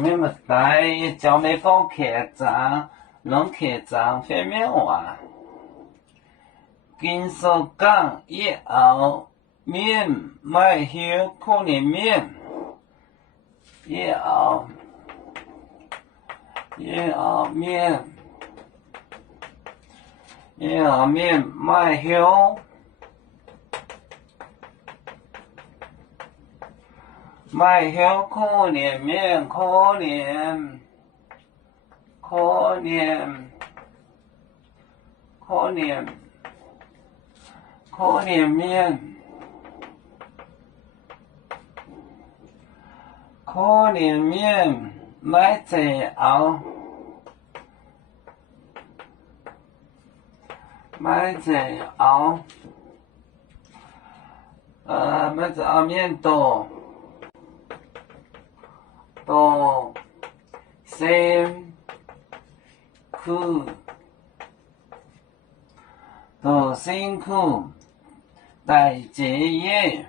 咩物大就未放客栈，拢客栈费咩话？金属港以后面卖香可能面，以后面卖香。卖香可怜面，可怜面，可怜面买最后，买最后面多。辛苦，大结业，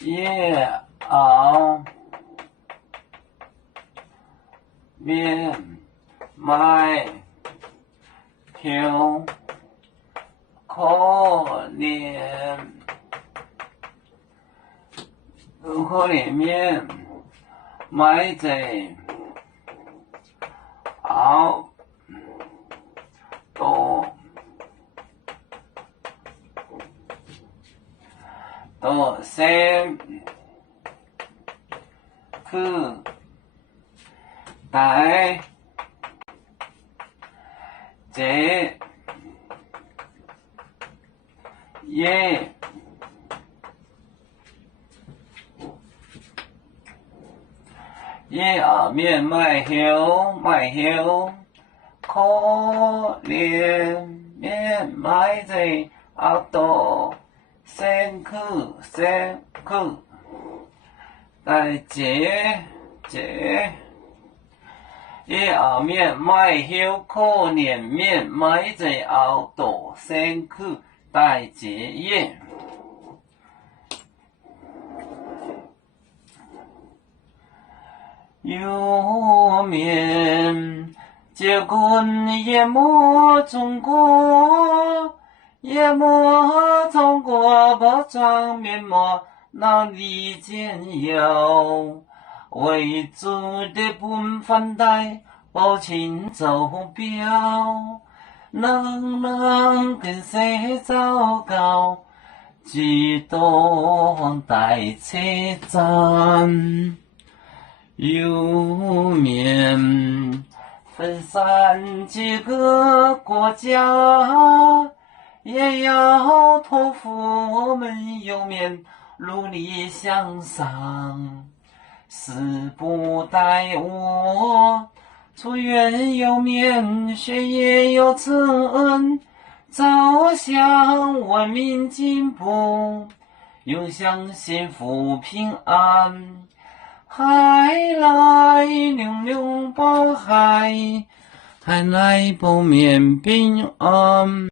夜熬面卖香可怜面买最后多辛苦大结业。面卖香，可怜面卖最后多辛苦，大结。面卖香，可怜面卖最后多辛苦，大结业。有面结棍也莫中国，包装面膜闹里间有，为主的本分带保亲走标，能跟谁糟糕，几多带车站。有面分散几个国家，也要托付我们有面努力向上。死不待我，出院有面，学业有成，走向文明进步，永享幸福平安。海来流流报海，海来报面平安。